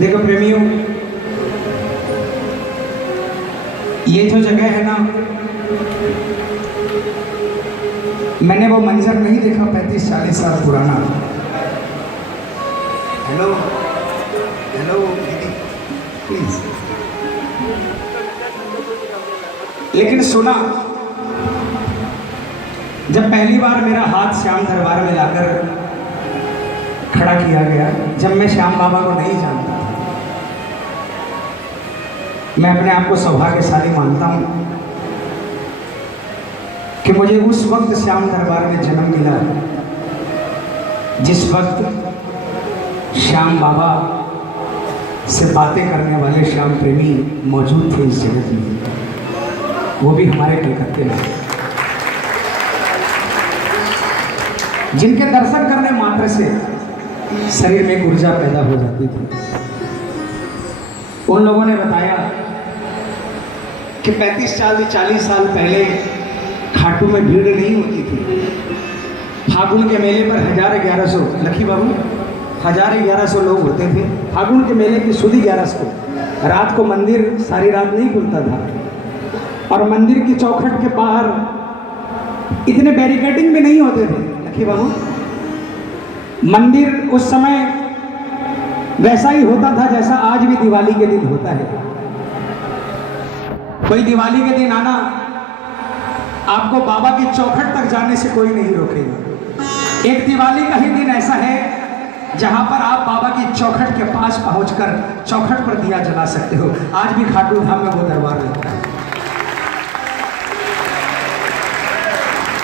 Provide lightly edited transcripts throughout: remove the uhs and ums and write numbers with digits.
देखो प्रेमियों, ये जो जगह है ना, मैंने वो मंजर नहीं देखा 35-40 साल पुराना। हेलो हेलो दीदी प्लीज। लेकिन सुना, जब पहली बार मेरा हाथ श्याम दरबार में लाकर खड़ा किया गया, जब मैं श्याम बाबा को नहीं जानता था, मैं अपने आप को सौभाग्यशाली मानता हूँ कि मुझे उस वक्त श्याम दरबार में जन्म मिला जिस वक्त श्याम बाबा से बातें करने वाले श्याम प्रेमी मौजूद थे इस जगत में, वो भी हमारे कलकत्ते में, जिनके दर्शन करने मात्र से शरीर में ऊर्जा पैदा हो जाती थी। उन लोगों ने बताया कि 35-40 साल पहले खाटू में भीड़ नहीं होती थी। फागुन के मेले पर 1000-1100 लखी बाबू 1000-1100 लोग होते थे। फागुन के मेले की सुधी 11 को रात को मंदिर सारी रात नहीं खुलता था, और मंदिर की चौखट के बाहर इतने बैरिकेडिंग भी नहीं होते थे लखी बाबू। मंदिर उस समय वैसा ही होता था जैसा आज भी दिवाली के दिन होता है। कोई दिवाली के दिन आना, आपको बाबा की चौखट तक जाने से कोई नहीं रोकेगा। एक दिवाली का ही दिन ऐसा है जहां पर आप बाबा की चौखट के पास पहुंचकर चौखट पर दिया जला सकते हो। आज भी खाटू धाम में वो दरबार लगता है।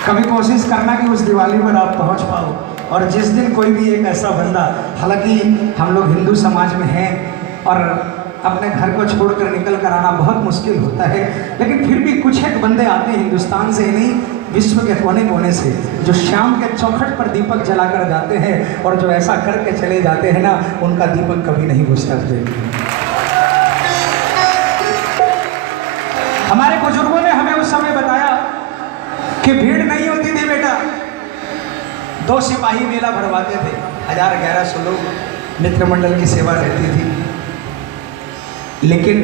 कभी कोशिश करना कि उस दिवाली पर आप पहुंच पाओ। और जिस दिन कोई भी एक ऐसा बंदा, हालांकि हम लोग हिंदू समाज में हैं और अपने घर को छोड़कर निकल कर आना बहुत मुश्किल होता है, लेकिन फिर भी कुछ एक बंदे आते हैं हिंदुस्तान से ही नहीं, विश्व के कोने कोने से, जो शाम के चौखट पर दीपक जलाकर जाते हैं, और जो ऐसा करके चले जाते हैं ना, उनका दीपक कभी नहीं बुझता। हमारे बुजुर्गों ने हमें उस समय बताया कि भीड़ नहीं होती थी बेटा, 2 सिपाही मेला भरवाते थे, 1000-1100 लोग मित्र मंडल की सेवा रहती थी। लेकिन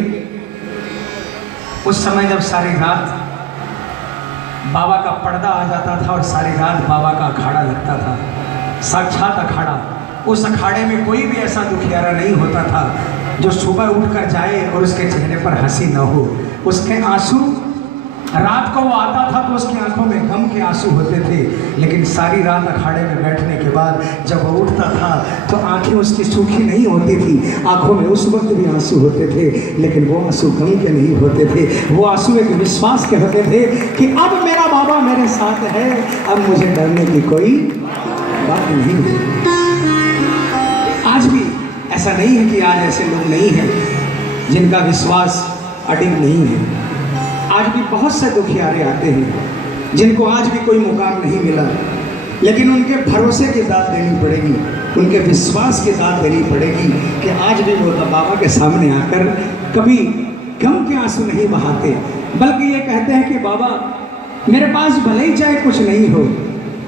उस समय जब सारी रात बाबा का पर्दा आ जाता था और सारी रात बाबा का अखाड़ा लगता था, साक्षात अखाड़ा, उस अखाड़े में कोई भी ऐसा दुखियारा नहीं होता था जो सुबह उठकर जाए और उसके चेहरे पर हंसी न हो। उसके आंसू, रात को वो आता था तो उसकी आंखों में गम के आंसू होते थे, लेकिन सारी रात अखाड़े में बैठने के बाद जब वो उठता था तो आंखें उसकी सूखी नहीं होती थी, आंखों में उस वक्त भी आंसू होते थे, लेकिन वो आंसू गम के नहीं होते थे। वो आंसू एक विश्वास के होते थे कि अब मेरा बाबा मेरे साथ है, अब मुझे डरने की कोई बात नहीं है। आज भी ऐसा नहीं है कि आज ऐसे लोग नहीं हैं जिनका विश्वास अडिग नहीं है। आज भी बहुत से दुखियारे आते हैं जिनको आज भी कोई मुकाम नहीं मिला, लेकिन उनके भरोसे की दात देनी पड़ेगी, उनके विश्वास की दात देनी पड़ेगी कि आज भी वो बाबा के सामने आकर कभी गम के आंसू नहीं बहाते, बल्कि ये कहते हैं कि बाबा मेरे पास भले ही चाहे कुछ नहीं हो,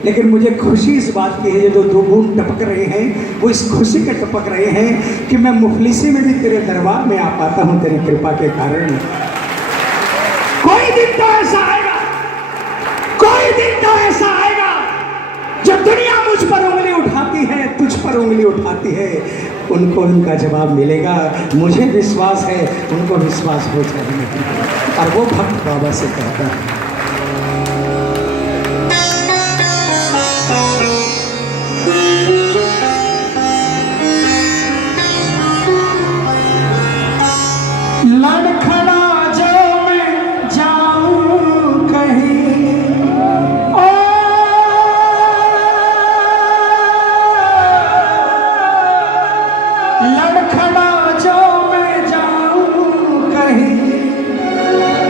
लेकिन मुझे खुशी इस बात की है, जो 2 बूंद टपक रहे हैं वो इस खुशी के टपक रहे हैं कि मैं मुफलिसी में भी तेरे दरबार में आ पाता हूँ तेरी कृपा के कारण। कोई दिन तो ऐसा आएगा, कोई दिन तो ऐसा आएगा जब दुनिया मुझ पर उंगली उठाती है, तुझ पर उंगली उठाती है, उनको उनका जवाब मिलेगा। मुझे विश्वास है, उनको विश्वास हो जाएगा। और वो भक्त बाबा से कहता है,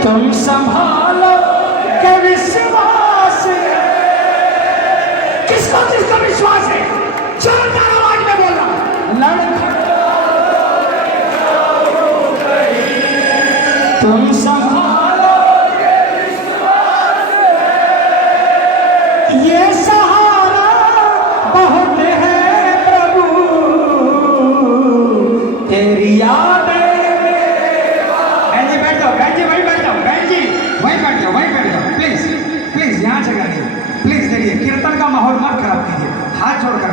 तुम संभालो के विश्वास। किसको किसको विश्वास है? जोरदार आवाज में बोला, तुम संभालो के विश्वास। ये सहारा बहुत है प्रभु तेरी जगह नहीं। प्लीज देखिए, कीर्तन का माहौल मत खराब कीजिए, हाथ जोड़कर